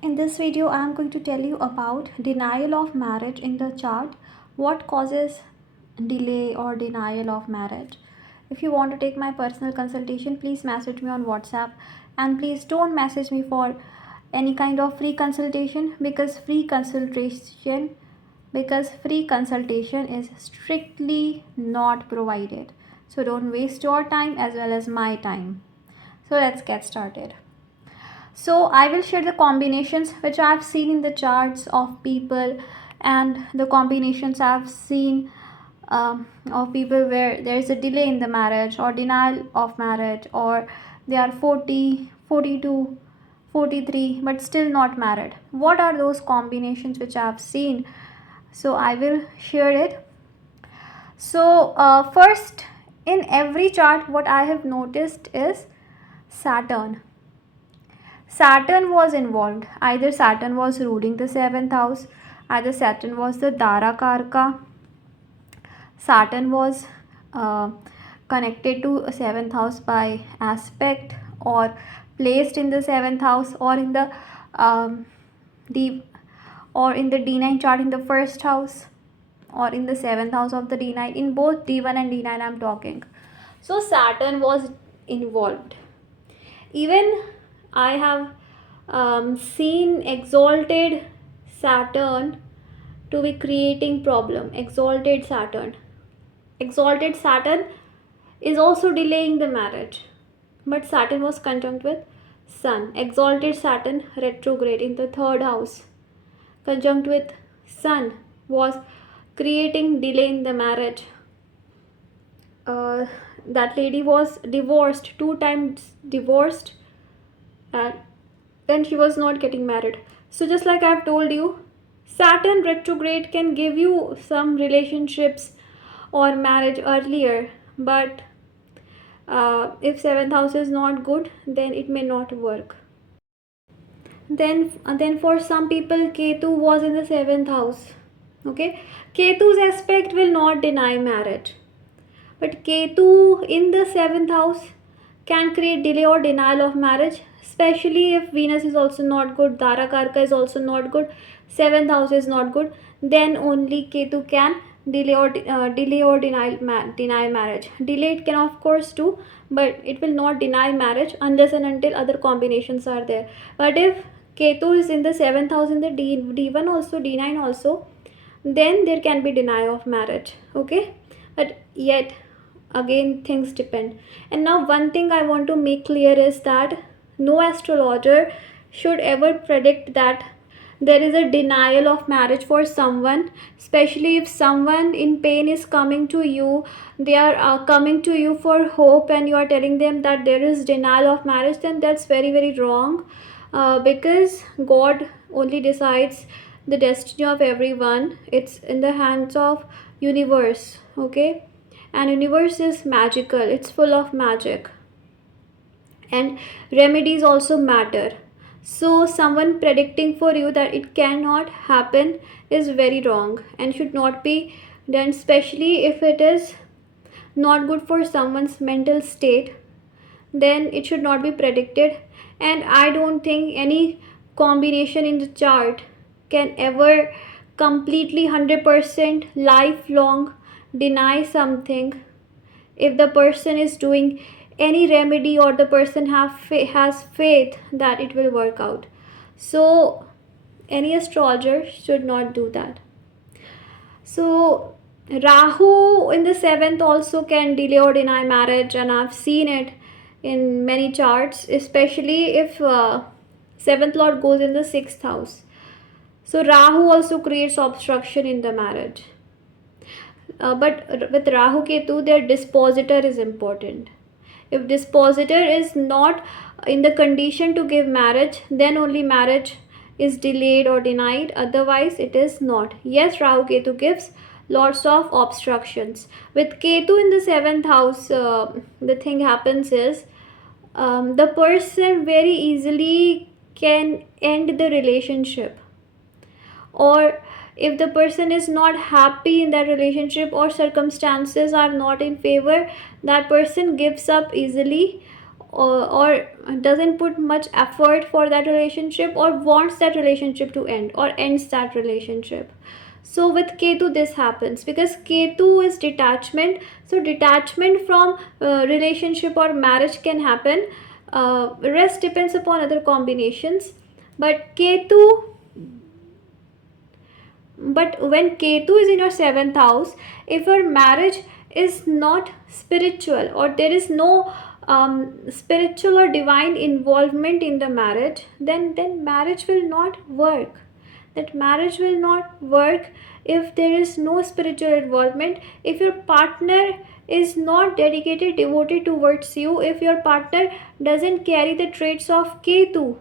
In this video, I am going to tell you about denial of marriage in the chart. What causes delay or denial of marriage? If you want to take my personal consultation, please message me on WhatsApp, and please don't message me for any kind of free consultation because free consultation is strictly not provided. So don't waste your time as well as my time. So let's get started. So I will share the combinations which I've seen in the charts of people, and the combinations I've seen of people where there is a delay in the marriage or denial of marriage, or they are 40, 42, 43 but still not married. What are those combinations which I've seen? So I will share it. So first, in every chart what I have noticed is Saturn. Saturn was involved. Either Saturn was ruling the 7th house, either Saturn was the Dara Karka, Saturn was uh, connected to 7th house by aspect, or placed in the 7th house, or in the D or in the D9 chart in the first house, or in the 7th house of the D9. In both D1 and D9 I'm talking. So Saturn was involved. Even I have seen exalted Saturn to be creating problem. Exalted Saturn is also delaying the marriage, but Saturn was conjunct with Sun. Exalted Saturn retrograde in the 3rd house conjunct with Sun was creating delay in the marriage. That lady was divorced, 2 times divorced, and then she was not getting married. So just like I've told you, Saturn retrograde can give you some relationships or marriage earlier, but if 7th house is not good, then it may not work. Then for some people, Ketu was in the 7th house. Okay, Ketu's aspect will not deny marriage, but Ketu in the 7th house can create delay or denial of marriage, especially if Venus is also not good, Dara Karka is also not good, 7th house is not good. Then only Ketu can delay or deny marriage. Delay it can of course do, but it will not deny marriage unless and until other combinations are there. But if Ketu is in the 7th house in the D1 also, D9 also, then there can be denial of marriage. Okay, but yet again things depend. And now one thing I want to make clear is that no astrologer should ever predict that there is a denial of marriage for someone, especially if someone in pain is coming to you. They are coming to you for hope, and you are telling them that there is denial of marriage. Then that's very very wrong, because God only decides the destiny of everyone. It's in the hands of universe. Okay, and universe is magical, it's full of magic, and remedies also matter. So someone predicting for you that it cannot happen is very wrong and should not be done, especially if it is not good for someone's mental state. Then it should not be predicted. And I don't think any combination in the chart can ever completely 100% lifelong deny something if the person is doing any remedy, or the person has faith that it will work out. So any astrologer should not do that. So Rahu in the 7th also can delay or deny marriage, and I've seen it in many charts, especially if 7th lord goes in the 6th house. So Rahu also creates obstruction in the marriage. But with Rahu Ketu, their dispositor is important. If dispositor is not in the condition to give marriage, then only marriage is delayed or denied. Otherwise it is not. Yes, Rahu Ketu gives lots of obstructions. With Ketu in the 7th house, the thing happens is the person very easily can end the relationship, or if the person is not happy in that relationship or circumstances are not in favor, that person gives up easily, or doesn't put much effort for that relationship, or wants that relationship to end, or ends that relationship. So with Ketu this happens, because Ketu is detachment. So detachment from relationship or marriage can happen. Rest depends upon other combinations. But Ketu, but when Ketu is in your 7th house, if your marriage is not spiritual, or there is no spiritual or divine involvement in the marriage, then marriage will not work. That marriage will not work if there is no spiritual involvement. If your partner is not dedicated, devoted towards you, if your partner doesn't carry the traits of Ketu,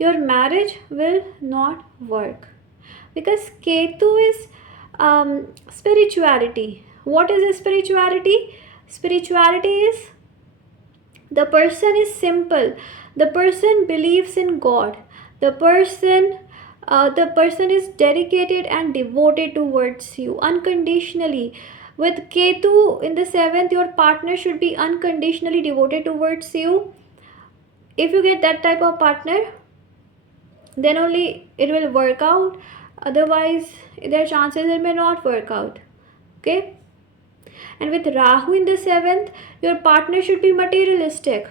your marriage will not work. Because Ketu is spirituality. What is spirituality? Spirituality is, the person is simple, the person believes in God, the person is dedicated and devoted towards you unconditionally. With Ketu in the 7th, your partner should be unconditionally devoted towards you. If you get that type of partner, then only it will work out. Otherwise, there are chances it may not work out. Okay. And with Rahu in the 7th, your partner should be materialistic.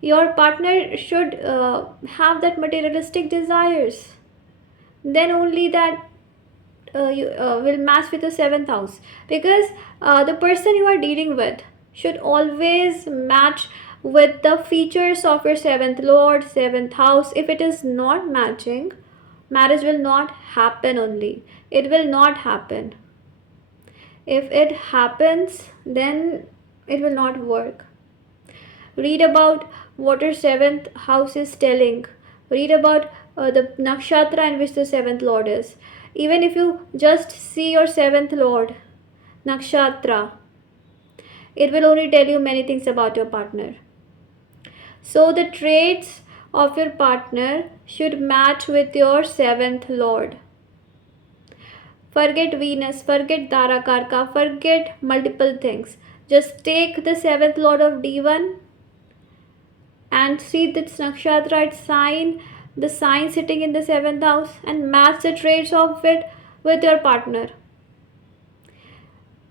Your partner should have that materialistic desires. Then only that you will match with the 7th house. Because the person you are dealing with should always match with the features of your 7th lord, 7th house. If it is not matching, marriage will not happen only. It will not happen. If it happens, then it will not work. Read about what your 7th house is telling. Read about the nakshatra in which the 7th lord is. Even if you just see your 7th lord nakshatra, it will only tell you many things about your partner. So the traits of your partner should match with your 7th lord. Forget Venus, forget Darakarka, forget multiple things. Just take the 7th lord of D1 and see this nakshatra, its sign, the sign sitting in the 7th house, and match the traits of it with your partner.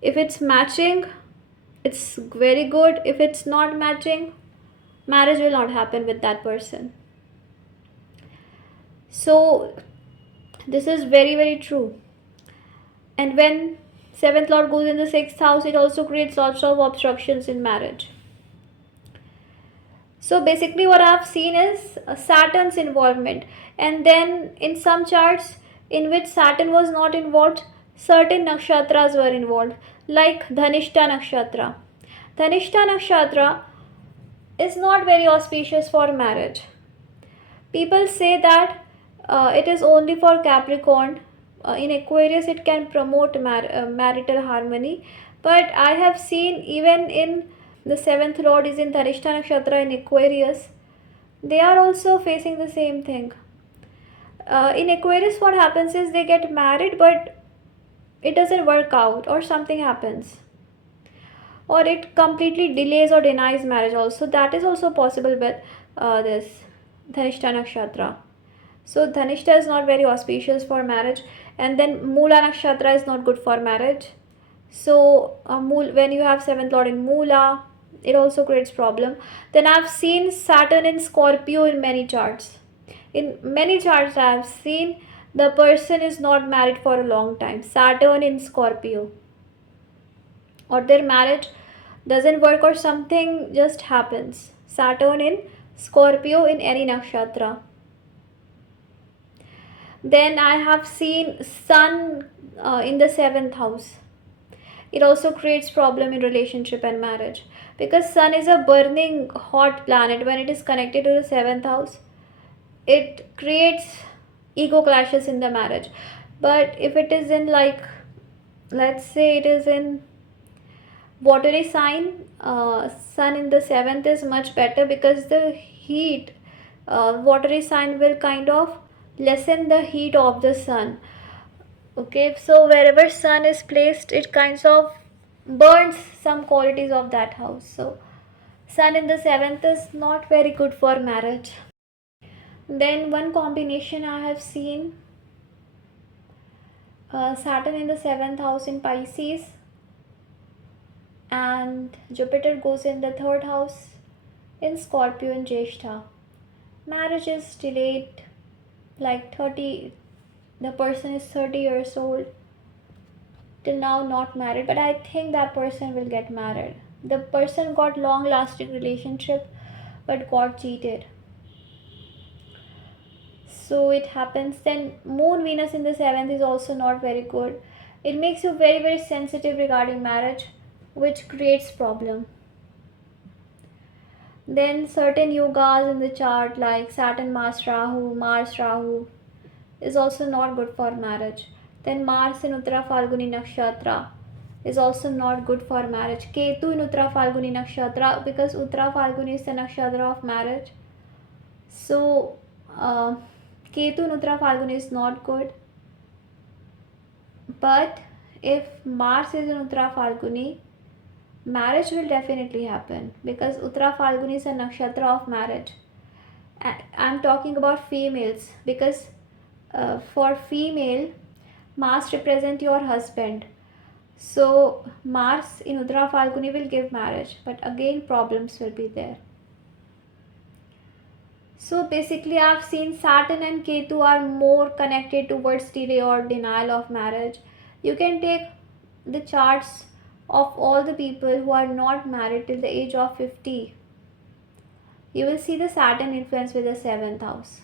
If it's matching, it's very good. If it's not matching, marriage will not happen with that person. So this is very, very true. And when 7th lord goes in the 6th house, it also creates lots of obstructions in marriage. So basically what I've seen is Saturn's involvement. And then in some charts in which Saturn was not involved, certain nakshatras were involved, like Dhanishta nakshatra. Dhanishta nakshatra is not very auspicious for marriage. People say that it is only for Capricorn. In Aquarius it can promote marital harmony. But I have seen even in the 7th lord is in Dhanishta nakshatra in Aquarius, they are also facing the same thing. In Aquarius what happens is they get married, but it doesn't work out, or something happens, or it completely delays or denies marriage also. That is also possible with this Dhanishta nakshatra. So Dhanishta is not very auspicious for marriage, and then Mula nakshatra is not good for marriage. So when you have 7th lord in Mula, it also creates problem. Then I've seen Saturn in Scorpio in many charts. In many charts I've seen the person is not married for a long time. Saturn in Scorpio, or their marriage doesn't work, or something just happens. Saturn in Scorpio in any nakshatra. Then I have seen Sun in the 7th house. It also creates problem in relationship and marriage, because Sun is a burning hot planet. When it is connected to the 7th house, it creates ego clashes in the marriage. But if it is in, like, let's say it is in watery sign, Sun in the 7th is much better, because the heat, watery sign will kind of lessen the heat of the Sun. Okay, so wherever Sun is placed, it kinds of burns some qualities of that house. So Sun in the seventh is not very good for marriage. Then one combination I have seen, Saturn in the seventh house in Pisces and Jupiter goes in the third house in Scorpio and Jeshta. Marriage is delayed like 30, the person is 30 years old, till now not married, but I think that person will get married. The person got long lasting relationship but got cheated. So it happens. Then Moon Venus in the seventh is also not very good. It makes you very very sensitive regarding marriage, which creates problem. Then certain yogas in the chart like Saturn Mars Rahu is also not good for marriage. Then Mars in Uttara Falguni Nakshatra is also not good for marriage. Ketu in Uttara Falguni Nakshatra, because Uttara Falguni is the nakshatra of marriage. So Ketu in Uttara Falguni is not good. But if Mars is in Uttara Falguni, marriage will definitely happen, because Uttara Falguni is a nakshatra of marriage. I'm talking about females, because for female, Mars represent your husband. So Mars in Uttara Falguni will give marriage, but again problems will be there. So basically I've seen Saturn and Ketu are more connected towards delay or denial of marriage. You can take the charts of all the people who are not married till the age of 50. You will see the Saturn influence with the 7th house.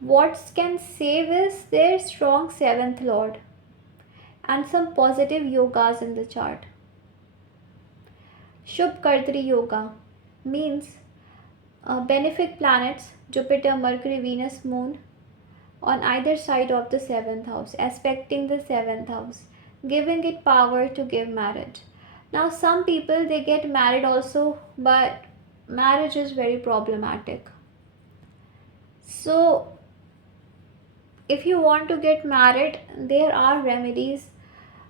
What can save is their strong 7th lord and some positive yogas in the chart. Shubh Kartri Yoga means benefic planets Jupiter, Mercury, Venus, Moon on either side of the 7th house, aspecting the 7th house, giving it power to give marriage. Now some people they get married also, but marriage is very problematic. So if you want to get married, there are remedies,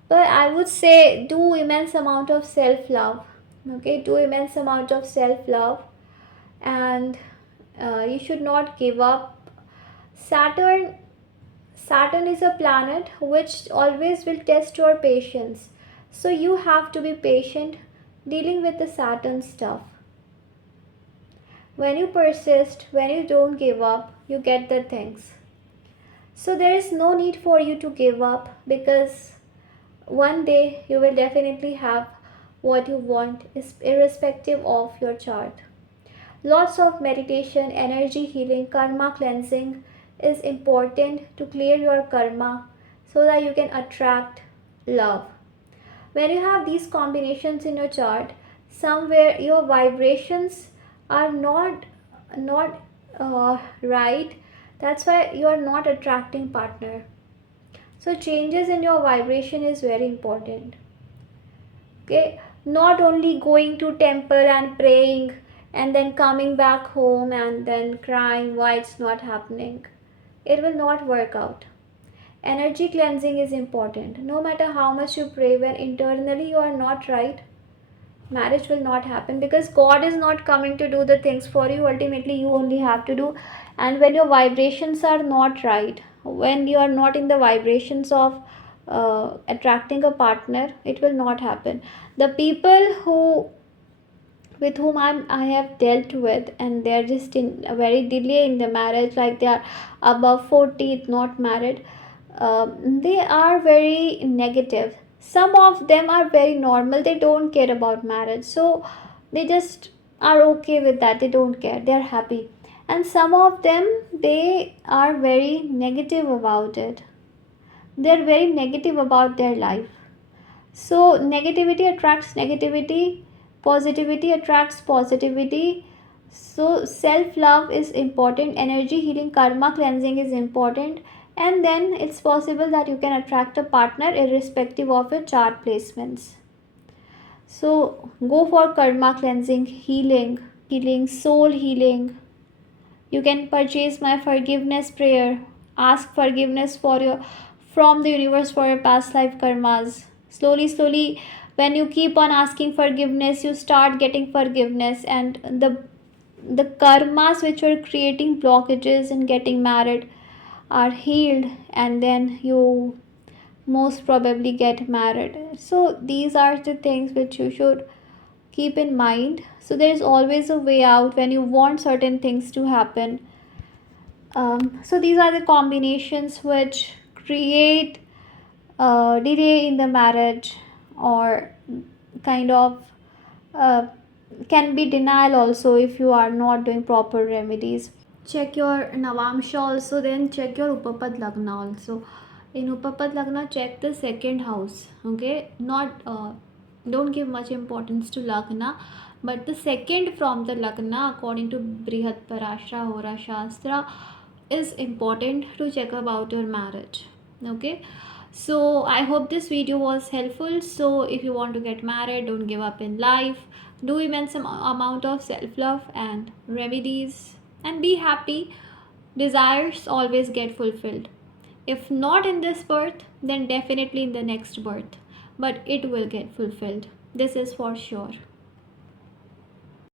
but I would say do immense amount of self-love. Okay, do immense amount of self-love, and you should not give up. Saturn is a planet which always will test your patience, so you have to be patient dealing with the Saturn stuff. When you persist, when you don't give up, you get the things. So there is no need for you to give up, because one day you will definitely have what you want, irrespective of your chart. Lots of meditation, energy healing, karma cleansing is important to clear your karma so that you can attract love. When you have these combinations in your chart, somewhere your vibrations are not right. That's why you are not attracting partner. So changes in your vibration is very important. Okay, not only going to temple and praying and then coming back home and then crying why it's not happening. It will not work out. Energy cleansing is important. No matter how much you pray, when internally you are not right, marriage will not happen, because God is not coming to do the things for you. Ultimately you only have to do. And when your vibrations are not right, when you are not in the vibrations of attracting a partner, it will not happen. The people who with whom I have dealt with, and they're just in a very delay in the marriage, like they are above 40 not married, they are very negative. Some of them are very normal, they don't care about marriage, so they just are okay with that, they don't care, they're happy. And some of them, they are very negative about it, they're very negative about their life. So negativity attracts negativity, positivity attracts positivity. So self love is important, energy healing, karma cleansing is important, and then it's possible that you can attract a partner irrespective of your chart placements. So go for karma cleansing, healing, soul healing. You can purchase my forgiveness prayer. Ask forgiveness for your from the universe for your past life karmas. Slowly, When you keep on asking forgiveness, you start getting forgiveness, and the karmas which were creating blockages in getting married are healed, and then you most probably get married. So these are the things which you should keep in mind. So there is always a way out when you want certain things to happen. So these are the combinations which create delay in the marriage, or kind of uh, can be denial also if you are not doing proper remedies. Check your Navamsha also, then check your Upapad Lagna also. In Upapad Lagna, check the second house. Okay, not don't give much importance to Lagna, but the second from the Lagna, according to Brihat Parashra Hora Shastra, is important to check about your marriage. Okay, so I hope this video was helpful. So if you want to get married, don't give up in life, do immense amount of self-love and remedies, and be happy. Desires always get fulfilled. If not in this birth, then definitely in the next birth, but it will get fulfilled. This is for sure.